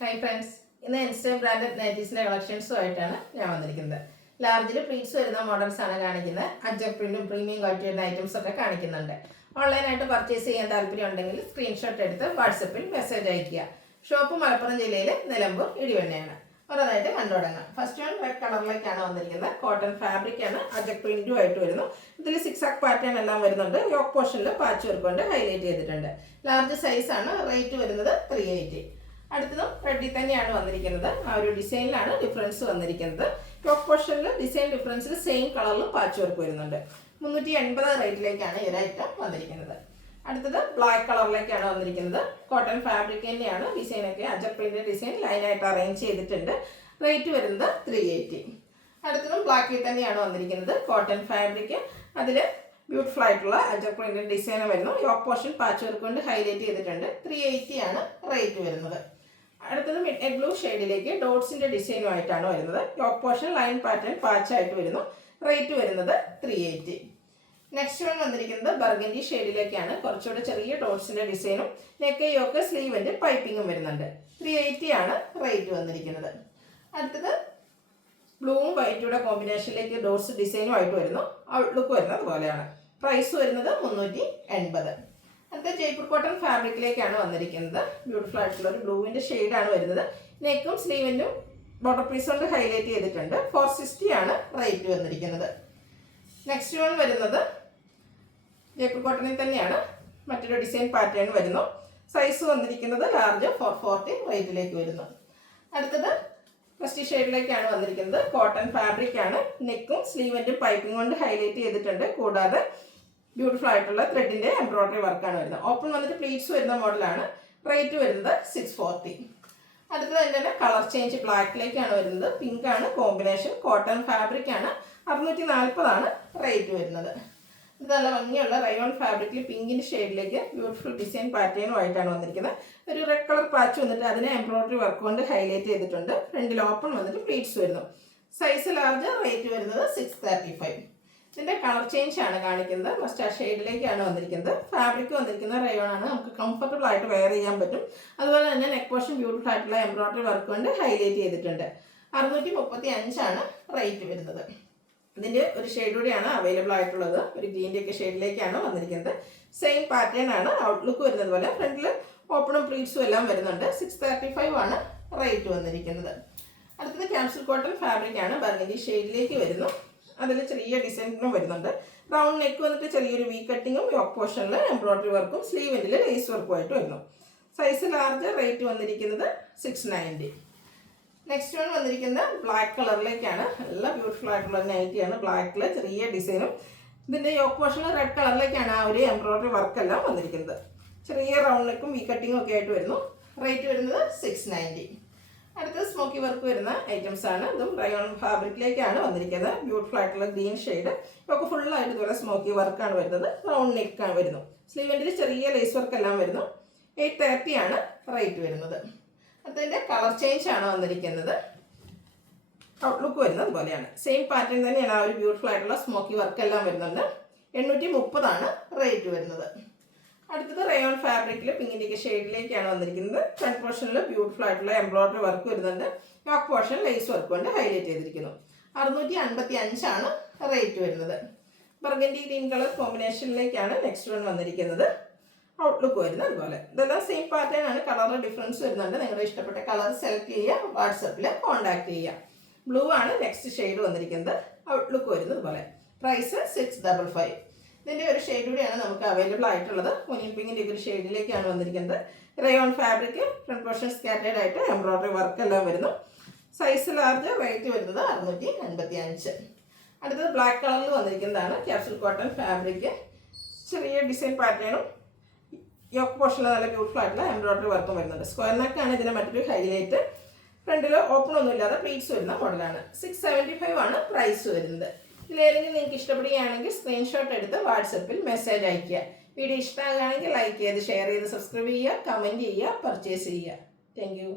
Hi friends, ഇന്ന് insta branded നൈറ്റീസിൻ്റെ കളക്ഷൻസുമായിട്ടാണ് ഞാൻ വന്നിരിക്കുന്നത്. ലാർജിൽ പ്ലീറ്റ്സ് വരുന്ന മോഡൽസ് ആണ് കാണിക്കുന്നത്. അജർ പ്രിന്റും പ്രീമിയം ക്വാളിറ്റി വരുന്ന ഐറ്റംസ് ഒക്കെ കാണിക്കുന്നുണ്ട്. ഓൺലൈനായിട്ട് പർച്ചേസ് ചെയ്യാൻ താല്പര്യം ഉണ്ടെങ്കിൽ സ്ക്രീൻഷോട്ട് എടുത്ത് വാട്സപ്പിൽ മെസ്സേജ് അയയ്ക്കുക. ഷോപ്പ് മലപ്പുറം ജില്ലയിലെ നിലമ്പൂർ ഇടിവണ്ണയാണ്. ഓരോന്നായിട്ട് കണ്ടു തുടങ്ങാം. ഫസ്റ്റ് വൺ റെഡ് കളറിലേക്കാണ് വന്നിരിക്കുന്നത്. കോട്ടൺ ഫാബ്രിക് ആണ്, അജർ പ്രിന്റും ആയിട്ട് വരുന്നു. ഇതിൽ സിക്സാക് പാറ്റേൺ എല്ലാം വരുന്നുണ്ട്. യോക്ക് പോർഷനിൽ പാച്ച് വർക്ക് കൊണ്ട് ഹൈലൈറ്റ് ചെയ്തിട്ടുണ്ട്. ലാർജ് സൈസ് ആണ്. റേറ്റ് വരുന്നത് 380. അടുത്തതും റെഡിൽ തന്നെയാണ് വന്നിരിക്കുന്നത്. ആ ഒരു ഡിസൈനിലാണ് ഡിഫറൻസ് വന്നിരിക്കുന്നത്. ടോപ്പ് പോർഷനിൽ ഡിസൈൻ ഡിഫറൻസിൽ സെയിം കളറിലും പാച്ച് വർക്ക് വരുന്നുണ്ട്. 380 റേറ്റിലേക്കാണ് ഈ ഒരു ഐറ്റം വന്നിരിക്കുന്നത്. അടുത്തത് ബ്ലാക്ക് കളറിലേക്കാണ് വന്നിരിക്കുന്നത്. കോട്ടൺ ഫാബ്രിക് തന്നെയാണ്. ഡിസൈനൊക്കെ അജർ പ്രിന്റ് ഡിസൈൻ ലൈനായിട്ട് അറേഞ്ച് ചെയ്തിട്ടുണ്ട്. റേറ്റ് വരുന്നത് 380. അടുത്തതും ബ്ലാക്കിൽ തന്നെയാണ് വന്നിരിക്കുന്നത്. കോട്ടൺ ഫാബ്രിക്, അതിൽ ബ്യൂട്ടിഫുൾ ആയിട്ടുള്ള അജർ പ്രിന്റ് ഡിസൈൻ വരുന്നു. യോക്ക് പോർഷൻ പാച്ച് വർക്ക് കൊണ്ട് ഹൈലൈറ്റ് ചെയ്തിട്ടുണ്ട്. 380 ആണ് റേറ്റ് വരുന്നത്. അടുത്തത് മിഡ് ബ്ലൂ ഷെയ്ഡിലേക്ക് ഡോട്ട്സിന്റെ ഡിസൈനുമായിട്ടാണ് വരുന്നത്. Yoke portion line pattern patch ആയിട്ട് വരുന്നു. റേറ്റ് വരുന്നത് 380. നെക്സ്റ്റ് വൺ വന്നിരിക്കുന്നത് ബർഗൻഡി ഷെയ്ഡിലേക്കാണ്. കുറച്ചുകൂടെ ചെറിയ ഡോട്ട്സിന്റെ ഡിസൈനും നെക്ക് യോക്ക് സ്ലീവിന്റെ പൈപ്പിങ്ങും വരുന്നുണ്ട്. 380 ആണ് റേറ്റ് വന്നിരിക്കുന്നത്. അടുത്തത് ബ്ലൂവും വൈറ്റൂടെ കോമ്പിനേഷനിലേക്ക് ഡോട്ട്സ് ഡിസൈനും ആയിട്ട് വരുന്നു. ഔട്ട്ലുക്ക് വരുന്നത് പോലെയാണ്. പ്രൈസ് വരുന്നത് 380. അടുത്ത ജയ്പൂർ കോട്ടൺ ഫാബ്രിക്കിലേക്കാണ് വന്നിരിക്കുന്നത്. ബ്യൂട്ടിഫുൾ ആയിട്ടുള്ള ഒരു ബ്ലൂവിൻ്റെ ഷെയ്ഡാണ് വരുന്നത്. നെക്കും സ്ലീവിനും ബോർഡർ പീസ് കൊണ്ട് ഹൈലൈറ്റ് ചെയ്തിട്ടുണ്ട്. 460 ആണ് റേറ്റ് വന്നിരിക്കുന്നത്. നെക്സ്റ്റ് വൺ വരുന്നത് ജയ്പൂർ കോട്ടണിൽ തന്നെയാണ്. മറ്റൊരു ഡിസൈൻ പാറ്റേൺ വരുന്നു. സൈസ് വന്നിരിക്കുന്നത് ലാർജ് 440 റേറ്റിലേക്ക് വരുന്നു. അടുത്തത് ഫസ്റ്റ് ഷെയ്ഡിലേക്കാണ് വന്നിരിക്കുന്നത്. കോട്ടൺ ഫാബ്രിക് ആണ്. നെക്കും സ്ലീവിൻ്റെ പൈപ്പിംഗ് കൊണ്ട് ഹൈലൈറ്റ് ചെയ്തിട്ടുണ്ട്. കൂടാതെ ബ്യൂട്ടിഫുൾ ആയിട്ടുള്ള ത്രെഡിന്റെ എംബ്രോയിഡറി വർക്കാണ് വരുന്നത്. ഓപ്പൺ വന്നിട്ട് പ്ലീറ്റ്സ് വരുന്ന മോഡലാണ്. റേറ്റ് വരുന്നത് 640. അടുത്തത് തന്നെ കളർ ചേഞ്ച് ബ്ലാക്കിലേക്കാണ് വരുന്നത്. പിങ്ക് ആണ് കോമ്പിനേഷൻ. കോട്ടൺ ഫാബ്രിക് ആണ്. 640 ആണ് റേറ്റ് വരുന്നത്. ഇത് നല്ല ഭംഗിയുള്ള റയോൺ ഫാബ്രിക്കിൽ പിങ്കിൻ്റെ ഷെയ്ഡിലേക്ക് ബ്യൂട്ടിഫുൾ ഡിസൈൻ പാറ്റേണുമായിട്ടാണ് വന്നിരിക്കുന്നത്. ഒരു റെഡ് കളർ പാച്ച് വന്നിട്ട് അതിനെ എംബ്രോയിഡറി വർക്ക് കൊണ്ട് ഹൈലൈറ്റ് ചെയ്തിട്ടുണ്ട്. ഫ്രണ്ടിൽ ഓപ്പൺ വന്നിട്ട് പ്ലീറ്റ്സ് വരുന്നു. Size large. റേറ്റ് വരുന്നത് 635. ഇതിൻ്റെ കളർ ചേഞ്ച് ആണ് കാണിക്കുന്നത്. മസ്റ്റാർഡ് ഷെയ്ഡിലേക്കാണ് വന്നിരിക്കുന്നത്. ഫാബ്രിക് വന്നിരിക്കുന്ന റയോൺ ആണ്. നമുക്ക് കംഫർട്ടബിൾ ആയിട്ട് വെയർ ചെയ്യാൻ പറ്റും. അതുപോലെ തന്നെ നെക്ക് പോർഷൻ ബ്യൂട്ടിഫുൾ ആയിട്ടുള്ള എംബ്രോയിഡറി വർക്ക് കൊണ്ട് ഹൈലൈറ്റ് ചെയ്തിട്ടുണ്ട്. 635 ആണ് റേറ്റ് വരുന്നത്. ഇതിൻ്റെ ഒരു ഷെയ്ഡ് കൂടിയാണ് അവൈലബിൾ ആയിട്ടുള്ളത്. ഒരു ഗ്രീൻ്റെ ഒക്കെ ഷെയ്ഡിലേക്കാണ് വന്നിരിക്കുന്നത്. സെയിം പാറ്റേൺ ആണ്. ഔട്ട്ലുക്ക് വരുന്നത് പോലെ ഫ്രണ്ടിൽ ഓപ്പണും പ്ലീറ്റ്സും എല്ലാം വരുന്നുണ്ട്. 635 ആണ് റേറ്റ് വന്നിരിക്കുന്നത്. അടുത്തത് ക്യാപ്സൂൾ കോട്ടൺ ഫാബ്രിക് ആണ്. ബർഗൻഡി ഷെയ്ഡിലേക്ക് വരുന്നു. അതിൽ ചെറിയ ഡിസൈനും വരുന്നുണ്ട്. റൗണ്ട് നെക്ക് വന്നിട്ട് ചെറിയൊരു വി കട്ടിങ്ങും യോക്ക് പോർഷനിൽ എംബ്രോയിഡറി വർക്കും സ്ലീവിൽ ലേസ് വർക്കും ആയിട്ട് വരുന്നു. Size large. റേറ്റ് വന്നിരിക്കുന്നത് 690. നെക്സ്റ്റ് വൺ വന്നിരിക്കുന്നത് ബ്ലാക്ക് കളറിലേക്കാണ്. നല്ല ബ്യൂട്ടിഫുൾ ആയിട്ടുള്ള നൈറ്റിയാണ്. ബ്ലാക്കിൽ ചെറിയ ഡിസൈനും ഇതിൻ്റെ യോക്ക് പോർഷനിൽ റെഡ് കളറിലേക്കാണ് ആ ഒരു എംബ്രോയിഡറി വർക്കെല്ലാം വന്നിരിക്കുന്നത്. ചെറിയ റൗണ്ട് നെക്കും വി കട്ടിങ്ങും ഒക്കെ ആയിട്ട് വരുന്നു. റേറ്റ് വരുന്നത് 690. അടുത്തത് സ്മോക്കി വർക്ക് വരുന്ന ഐറ്റംസ് ആണ്. ഇതും റയോൺ ഫാബ്രിക്കിലേക്കാണ് വന്നിരിക്കുന്നത്. ബ്യൂട്ടിഫുൾ ആയിട്ടുള്ള ഗ്രീൻ ഷെയ്ഡ്. ഒക്കെ ഫുള്ളായിട്ട് ഇതുപോലെ സ്മോക്കി വർക്കാണ് വരുന്നത്. റൗണ്ട് നെക്കാണ് വരുന്നു. സ്ലീവിൻ്റെ ചെറിയ ലേസ് വർക്ക് എല്ലാം വരുന്നു. 830 ആണ് റേറ്റ് വരുന്നത്. അതിൻ്റെ കളർ ചേഞ്ച് ആണ് വന്നിരിക്കുന്നത്. ഔട്ട്ലുക്ക് വരുന്നത് അതുപോലെയാണ്. സെയിം പാറ്റേൺ തന്നെയാണ്. ആ ഒരു ബ്യൂട്ടിഫുൾ ആയിട്ടുള്ള സ്മോക്കി വർക്ക് എല്ലാം വരുന്നുണ്ട്. 830 ആണ് റേറ്റ് വരുന്നത്. അടുത്തത് റയോൺ ഫാബ്രിക്കിൽ പിങ്കിൻ്റെ ഷെയ്ഡിലേക്കാണ് വന്നിരിക്കുന്നത്. ഫ്രണ്ട് പോർഷനിൽ ബ്യൂട്ടിഫുൾ ആയിട്ടുള്ള എംബ്രോയിഡറി വർക്ക് വരുന്നുണ്ട്. യോക്ക് പോർഷൻ ലേസ് വർക്ക് കൊണ്ട് ഹൈലൈറ്റ് ചെയ്തിരിക്കുന്നു. 655 ആണ് റേറ്റ് വരുന്നത്. ബർഗൻഡി ഗ്രീൻ കളർ കോമ്പിനേഷനിലേക്കാണ് നെക്സ്റ്റ് വൺ വന്നിരിക്കുന്നത്. ഔട്ട്ലുക്ക് വരുന്നത് അതുപോലെ. ഇതെല്ലാം സെയിം പാറ്റേൺ ആണ്. കളർ ഡിഫറൻസ് വരുന്നുണ്ട്. നിങ്ങളുടെ ഇഷ്ടപ്പെട്ട കളർ സെലക്ട് ചെയ്യുക. വാട്സപ്പിൽ കോൺടാക്ട് ചെയ്യുക. ബ്ലൂ ആണ് നെക്സ്റ്റ് ഷെയ്ഡ് വന്നിരിക്കുന്നത്. ഔട്ട്ലുക്ക് വരുന്നത് അതുപോലെ. പ്രൈസ് 655. ഇതിൻ്റെ ഒരു ഷെയ്ഡ് കൂടിയാണ് നമുക്ക് അവൈലബിൾ ആയിട്ടുള്ളത്. ഒനിയൻ പിങ്കിൻ്റെ ഒരു ഷെയ്ഡിലേക്കാണ് വന്നിരിക്കുന്നത്. Rayon fabric. Front portion scattered ആയിട്ട് എംബ്രോയിഡറി വർക്ക് എല്ലാം വരുന്നു. Size large. റേറ്റ് വരുന്നത് 655. അടുത്തത് ബ്ലാക്ക് കളറിൽ വന്നിരിക്കുന്നതാണ്. Capsule cotton fabric. ചെറിയ ഡിസൈൻ പാറ്റേണും യോക്ക് പോർഷനിൽ നല്ല ബ്യൂട്ടിഫുൾ ആയിട്ടുള്ള എംബ്രോയിഡറി വർക്കും വരുന്നുണ്ട്. സ്ക്വയർ നെക്കാണ് ഇതിൻ്റെ മറ്റൊരു ഹൈലൈറ്റ്. ഫ്രണ്ടിൽ ഓപ്പൺ ഒന്നും ഇല്ലാതെ പ്ലീറ്റ്സ് വരുന്ന മോഡലാണ്. 675 ആണ് പ്രൈസ് വരുന്നത്. ഇതിലേതെങ്കിലും നിങ്ങൾക്ക് ഇഷ്ടപ്പെടുകയാണെങ്കിൽ സ്ക്രീൻഷോട്ട് എടുത്ത് വാട്സപ്പിൽ മെസ്സേജ് അയയ്ക്കുക. വീഡിയോ ഇഷ്ടമാകുകയാണെങ്കിൽ ലൈക്ക് ചെയ്ത് ഷെയർ ചെയ്ത് സബ്സ്ക്രൈബ് ചെയ്യുക, കമൻറ്റ് ചെയ്യുക, പർച്ചേസ് ചെയ്യുക. Thank you.